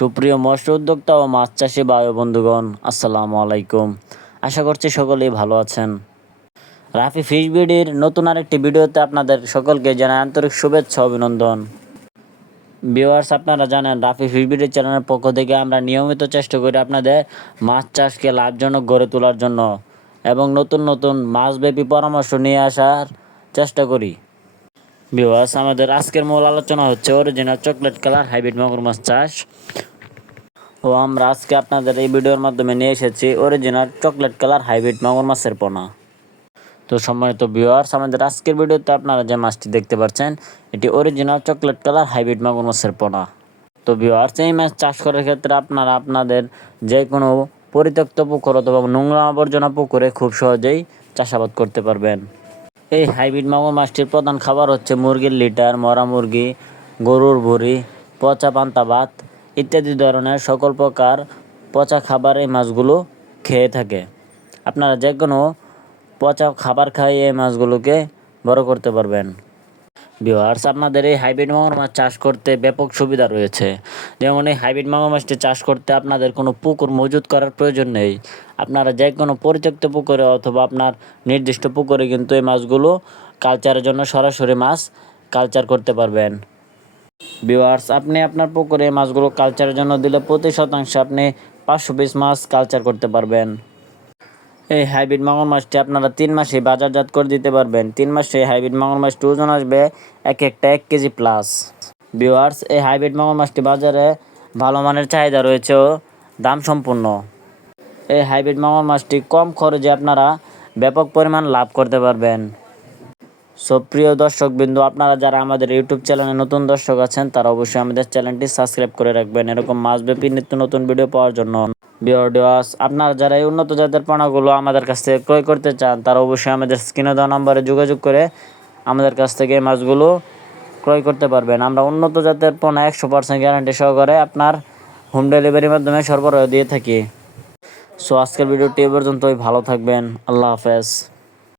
সুপ্রিয় মৎস্য উদ্যোক্তা ও মাছ চাষি ও বন্ধুগণ, আসসালামু আলাইকুম। আশা করছি সকলেই ভালো আছেন। রাফি ফিশ বিডির নতুন আরেকটি ভিডিওতে আপনাদের সকলকে জানাই আন্তরিক শুভেচ্ছা অভিনন্দন। ভিউয়ার্স, আপনারা জানেন রাফি ফিশ বিডির চ্যানেলের পক্ষ থেকে আমরা নিয়মিত চেষ্টা করি আপনাদের মাছ চাষকে লাভজনক গড়ে তোলার জন্য এবং নতুন নতুন মাছব্যাপী পরামর্শ নিয়ে আসার চেষ্টা করি। ভিউয়ার্স আমাদের আজকের মূল আলোচনা হচ্ছে অরিজিনাল চকলেট কালার হাইব্রিড মাগুর মাছ চাষ। ও আমরা আজকে আপনাদের এই ভিডিওর মাধ্যমে নিয়ে এসেছি অরিজিনাল চকলেট কালার হাইব্রিড মাগুর মাছের পোনা। তো সম্মানিত ভিউয়ার্স আমাদের আজকের ভিডিওতে আপনারা যে মাছটি দেখতে পাচ্ছেন, এটি অরিজিনাল চকলেট কালার হাইব্রিড মাগুর মাছের পোনা। তো ভিউয়ার্স এই মাছ চাষ করার ক্ষেত্রে আপনারা আপনাদের যে কোনো পরিত্যক্ত পুকুর অথবা নোংরা আবর্জনা পুকুরে খুব সহজেই চাষাবাদ করতে পারবেন। এই হাইব্রিড মাগুর মাছটির প্রধান খাবার হচ্ছে মুরগির লিটার, মরা মুরগি, গরুর ভুড়ি, পচা পান্তা ভাত ইত্যাদি ধরনের সকল প্রকার পচা খাবার এই মাছগুলো খেয়ে থাকে। আপনারা যে কোনো পচা খাবার খাইয়ে এই মাছগুলোকে বড় করতে পারবেন। ভিওয়ার্স আপনাদের এই হাইব্রিড মাগুর মাছ চাষ করতে ব্যাপক সুবিধা রয়েছে। যেমন এই হাইব্রিড মাগুর মাছটি চাষ করতে আপনাদের কোনো পুকুর মজুত করার প্রয়োজন নেই। আপনারা যে কোনো পরিত্যক্ত পুকুরে অথবা আপনার নির্দিষ্ট পুকুরে কিন্তু এই মাছগুলো কালচারের জন্য সরাসরি মাছ কালচার করতে পারবেন। ভিওয়ার্স আপনি আপনার পুকুরে মাছগুলো কালচারের জন্য দিলে প্রতি শতাংশে আপনি পাঁচশো পিস মাছ কালচার করতে পারবেন। এই হাইব্রিড মাগুর মাছটি আপনারা তিন মাসে বাজারজাত করে দিতে পারবেন। তিন মাসে হাইব্রিড মাগুর মাছটি ওজন আসবে এক একটা এক কেজি প্লাস ভিওয়ার্স এই হাইব্রিড মাগুর মাছটি বাজারে ভালো মানের চাহিদা রয়েছে ও দাম সম্পূর্ণ। এই হাইব্রিড মাগুর মাছটি কম খরচে আপনারা ব্যাপক পরিমাণ লাভ করতে পারবেন। সো প্রিয় দর্শক বিন্দু আপনারা যারা আমাদের ইউটিউব চ্যানেলে নতুন দর্শক আছেন, তারা অবশ্যই আমাদের চ্যানেলটি সাবস্ক্রাইব করে রাখবেন। এরকম মাছব্যাপী নিত্য নতুন ভিডিও পাওয়ার জন্য। ভিওডিওস আপনারা যারা এই উন্নত জাতের পণ্যগুলো আমাদের কাছ থেকে ক্রয় করতে চান, তারা অবশ্যই আমাদের স্ক্রিনে দেওয়া নম্বরে যোগাযোগ করে আমাদের কাছ থেকে এই মাছগুলো ক্রয় করতে পারবেন। আমরা উন্নত জাতের পণ্য একশো পার্সেন্ট গ্যারান্টি সহকারে আপনার হোম ডেলিভারির মাধ্যমে সরবরাহ দিয়ে থাকি। সো আজকের ভিডিওটি এ পর্যন্তই। ভালো থাকবেন। আল্লাহ হাফেজ।